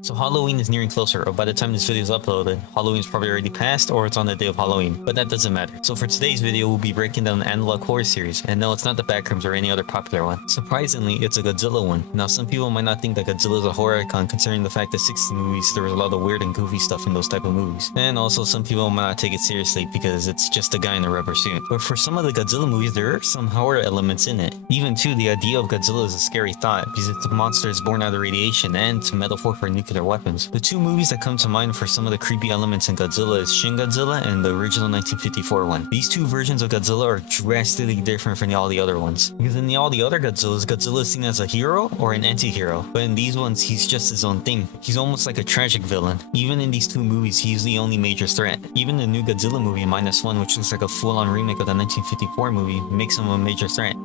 So Halloween is nearing closer, or by the time this video is uploaded, Halloween is probably already passed or it's on the day of Halloween, but that doesn't matter. So for today's video, we'll be breaking down the Analog Horror series, and no, it's not the Backrooms or any other popular one. Surprisingly, it's a Godzilla one. Now some people might not think that Godzilla is a horror icon considering the fact that 60s movies, there was a lot of weird and goofy stuff in those type of movies. And also some people might not take it seriously because it's just a guy in a rubber suit. But for some of the Godzilla movies, there are some horror elements in it. Even too, the idea of Godzilla is a scary thought because it's a monster is born out of radiation and it's a metaphor for nuclear weapons. The two movies that come to mind for some of the creepy elements in Godzilla is Shin Godzilla and the original 1954 one. These two versions of Godzilla are drastically different from all the other ones. Because in all the other Godzillas, Godzilla is seen as a hero or an anti-hero. But in these ones, he's just his own thing. He's almost like a tragic villain. Even in these two movies, he's the only major threat. Even the new Godzilla movie, Minus One, which looks like a full-on remake of the 1954 movie, makes him a major threat.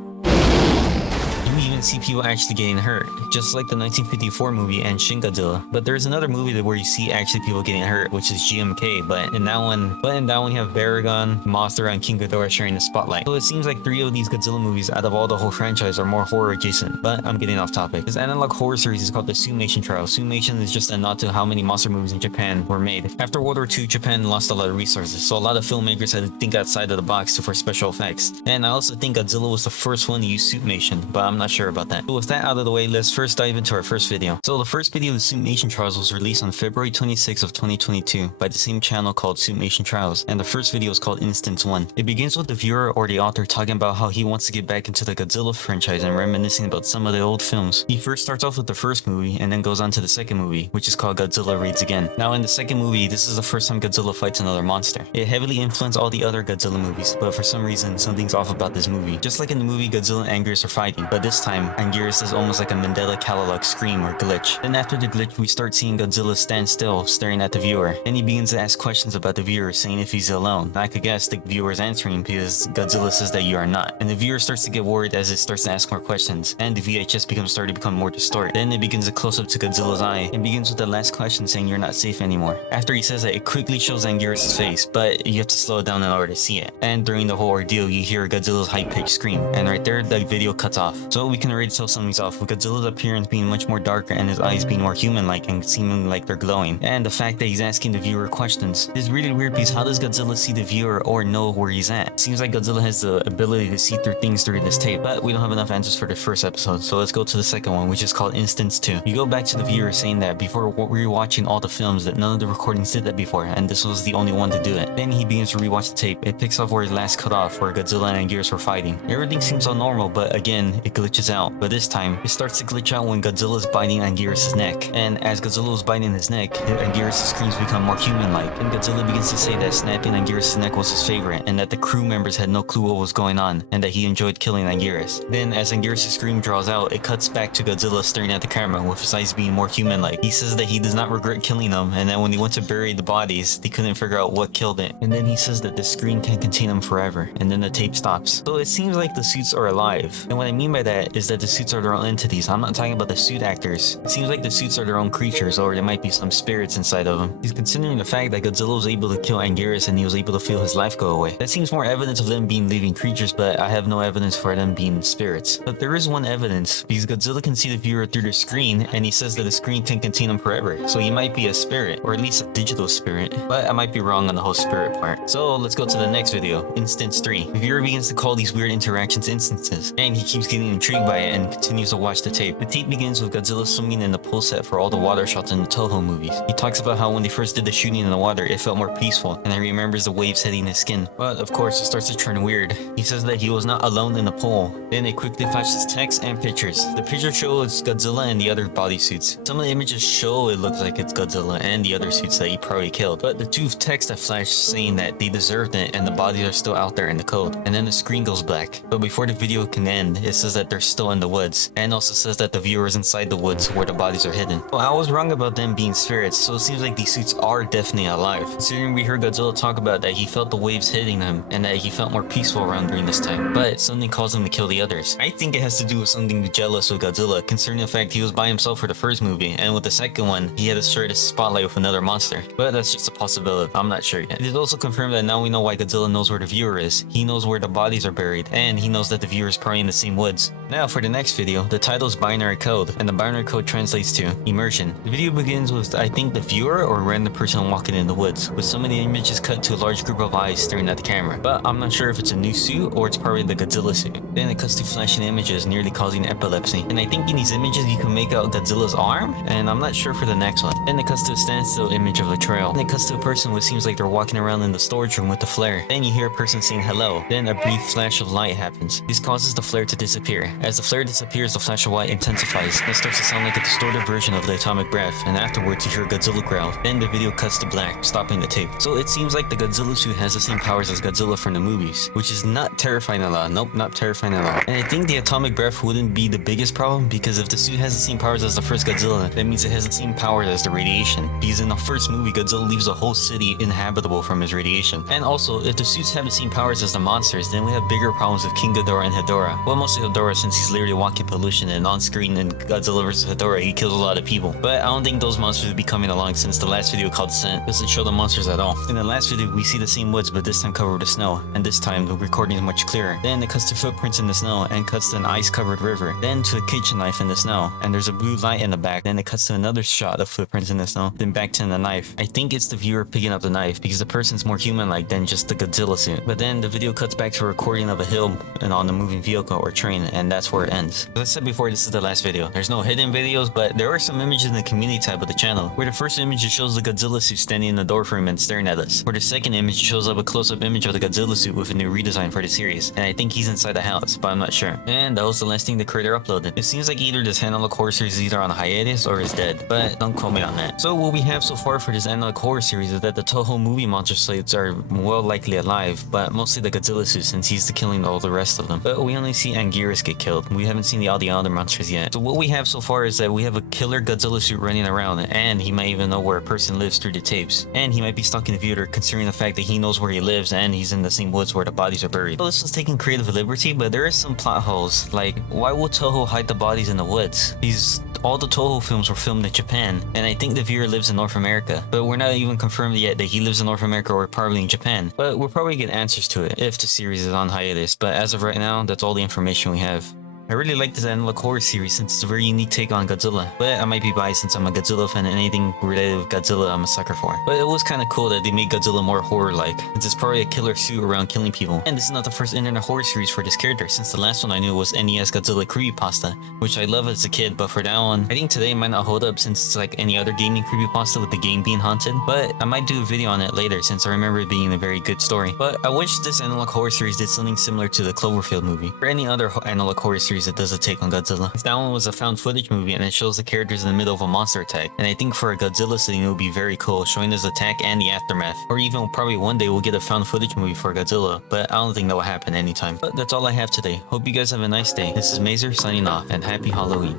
You even see people actually getting hurt, just like the 1954 movie and Shin Godzilla. But there's another movie where you see actually people getting hurt, which is GMK. But in that one you have Baragon, Mothra, and King Ghidorah sharing the spotlight. So it seems like three of these Godzilla movies out of all the whole franchise are more horror adjacent. But I'm getting off topic. This Analog Horror series is called the Summation Trial. Summation is just a nod to how many monster movies in Japan were made. After World War II, Japan lost a lot of resources, so a lot of filmmakers had to think outside of the box for special effects. And I also think Godzilla was the first one to use Summation, but I'm not sure about that. But with that out of the way, let's first dive into our first video. So the first video of the Summation Trials was released on February 26 of 2022 by the same channel called Summation Trials, and the first video is called Instance 1. It begins with the viewer or the author talking about how he wants to get back into the Godzilla franchise and reminiscing about some of the old films. He first starts off with the first movie and then goes on to the second movie, which is called Godzilla Raids Again. Now in the second movie, this is the first time Godzilla fights another monster. It heavily influenced all the other Godzilla movies, but for some reason, something's off about this movie. Just like in the movie, Godzilla and Anguirus are fighting, but this time, Anguirus is almost like a Mandela catalog scream or glitch. Then after the glitch, we start seeing Godzilla stand still, staring at the viewer. Then he begins to ask questions about the viewer, saying if he's alone. I could guess the viewer is answering because Godzilla says that you are not. And the viewer starts to get worried as it starts to ask more questions, and the VHS starts to become more distorted. Then it begins a close-up to Godzilla's eye, and begins with the last question saying you're not safe anymore. After he says that, it quickly shows Anguirus' face, but you have to slow it down in order to see it. And during the whole ordeal, you hear Godzilla's high-pitched scream, and right there, the video cuts off. So we can already tell something's off, with Godzilla's appearance being much more darker and his eyes being more human-like and seeming like they're glowing. And the fact that he's asking the viewer questions is really weird because how does Godzilla see the viewer or know where he's at? Seems like Godzilla has the ability to see through things through this tape, but we don't have enough answers for the first episode, so let's go to the second one, which is called Instance 2. You go back to the viewer saying that before rewatching all the films that none of the recordings did that before, and this was the only one to do it. Then he begins to rewatch the tape. It picks up where it last cut off, where Godzilla and Anguirus were fighting. Everything seems all normal, but again, it glitches out. But this time, it starts to glitch out when Godzilla is biting Anguirus' neck. And as Godzilla was biting his neck, Anguirus' screams become more human-like. And Godzilla begins to say that snapping Anguirus' neck was his favorite, and that the crew members had no clue what was going on, and that he enjoyed killing Anguirus. Then, as Anguirus' scream draws out, it cuts back to Godzilla staring at the camera, with his eyes being more human-like. He says that he does not regret killing them, and that when he went to bury the bodies, they couldn't figure out what killed it. And then he says that the screen can contain him forever, and then the tape stops. So it seems like the suits are alive. And what I mean by that is that the suits are their own entities. I'm not talking about the suit actors. It seems like the suits are their own creatures, or there might be some spirits inside of them. He's considering the fact that Godzilla was able to kill Anguirus and he was able to feel his life go away. That seems more evidence of them being living creatures, but I have no evidence for them being spirits. But there is one evidence, because Godzilla can see the viewer through the screen, and he says that the screen can contain him forever. So he might be a spirit, or at least a digital spirit. But I might be wrong on the whole spirit part. So let's go to the next video, Instance 3. The viewer begins to call these weird interactions instances, and he keeps getting intrigued by it and continues to watch the tape. The tape begins with Godzilla swimming in the pool set for all the water shots in the Toho movies. He talks about how when they first did the shooting in the water, it felt more peaceful, and he remembers the waves hitting his skin. But of course, it starts to turn weird. He says that he was not alone in the pool. Then it quickly flashes text and pictures. The pictures show it's Godzilla and the other bodysuits. Some of the images show it looks like it's Godzilla and the other suits that he probably killed. But the two texts that flash saying that they deserved it and the bodies are still out there in the cold. And then the screen goes black. But before the video can end, it says that they're still in the woods, and also says that the viewer is inside the woods where the bodies are hidden. Well, I was wrong about them being spirits, so it seems like these suits are definitely alive. Considering we heard Godzilla talk about that he felt the waves hitting him, and that he felt more peaceful around during this time. But something caused him to kill the others. I think it has to do with something jealous with Godzilla, considering the fact he was by himself for the first movie, and with the second one, he had to share the spotlight with another monster. But that's just a possibility. I'm not sure yet. It is also confirmed that now we know why Godzilla knows where the viewer is. He knows where the bodies are buried, and he knows that the viewer is probably in the same woods. Now, for the next video, the title is Binary Code, and the binary code translates to Immersion. The video begins with, I think, the viewer or a random person walking in the woods, with some of the images cut to a large group of eyes staring at the camera, but I'm not sure if it's a new suit or it's probably the Godzilla suit. Then it cuts to flashing images nearly causing epilepsy, and I think in these images you can make out Godzilla's arm, and I'm not sure for the next one. Then it cuts to a standstill image of a trail, and it cuts to a person who seems like they're walking around in the storage room with the flare. Then you hear a person saying hello, then a brief flash of light happens. This causes the flare to disappear. As the flare disappears, the flash of light intensifies, and it starts to sound like a distorted version of the atomic breath, and afterwards you hear Godzilla growl. Then the video cuts to black, stopping the tape. So it seems like the Godzilla suit has the same powers as Godzilla from the movies, which is not terrifying at all. Nope, not terrifying at all. And I think the atomic breath wouldn't be the biggest problem, because if the suit has the same powers as the first Godzilla, that means it has the same powers as the radiation. Because in the first movie, Godzilla leaves a whole city inhabitable from his radiation. And also, if the suits have the same powers as the monsters, then we have bigger problems with King Ghidorah and Hedorah. Well, mostly Hedorah, since he's literally walking pollution, and on screen in Godzilla vs. Hedorah, he kills a lot of people. But I don't think those monsters would be coming along, since the last video called Descent doesn't show the monsters at all. In the last video, we see the same woods, but this time covered with snow, and this time the recording is much clearer. Then it cuts to footprints in the snow, and cuts to an ice-covered river, then to a kitchen knife in the snow, and there's a blue light in the back. Then it cuts to another shot of footprints in the snow, then back to the knife. I think it's the viewer picking up the knife, because the person's more human-like than just the Godzilla suit. But then the video cuts back to a recording of a hill and on a moving vehicle or train, and that's where it ends. As I said before, this is the last video. There's no hidden videos, but there are some images in the community tab of the channel, where the first image shows the Godzilla suit standing in the doorframe and staring at us, where the second image shows up a close-up image of the Godzilla suit with a new redesign for the series, and I think he's inside the house, but I'm not sure. And that was the last thing the creator uploaded. It seems like either this Analog Horror series is either on hiatus or is dead, but don't quote me on that. So what we have so far for this Analog Horror series is that the Toho movie monster slates are well likely alive, but mostly the Godzilla suit, since he's killing all the rest of them. But we only see Anguirus get killed. We haven't seen all the other monsters yet. So what we have so far is that we have a killer Godzilla suit running around, and he might even know where a person lives through the tapes. And he might be stalking the viewer, considering the fact that he knows where he lives and he's in the same woods where the bodies are buried. So this was taking creative liberty, but there is some plot holes. Like, why would Toho hide the bodies in the woods? All the Toho films were filmed in Japan, and I think the viewer lives in North America, but we're not even confirmed yet that he lives in North America or probably in Japan. But we'll probably get answers to it if the series is on hiatus, but as of right now, that's all the information we have. I really like this Analog Horror series since it's a very unique take on Godzilla, but I might be biased since I'm a Godzilla fan and anything related with Godzilla I'm a sucker for. But it was kinda cool that they made Godzilla more horror-like, since it's probably a killer suit around killing people. And this is not the first internet horror series for this character, since the last one I knew was NES Godzilla Creepypasta, which I love as a kid, but for that one, I think today might not hold up since it's like any other gaming creepypasta with the game being haunted, but I might do a video on it later since I remember it being a very good story. But I wish this Analog Horror series did something similar to the Cloverfield movie, or any other Analog Horror series that does a take on Godzilla. That one was a found footage movie and it shows the characters in the middle of a monster attack, and I think for a Godzilla scene it would be very cool, showing this attack and the aftermath. Or even probably one day we'll get a found footage movie for Godzilla, but I don't think that will happen anytime. But that's all I have today. Hope you guys have a nice day. This is Mazer signing off, and happy Halloween.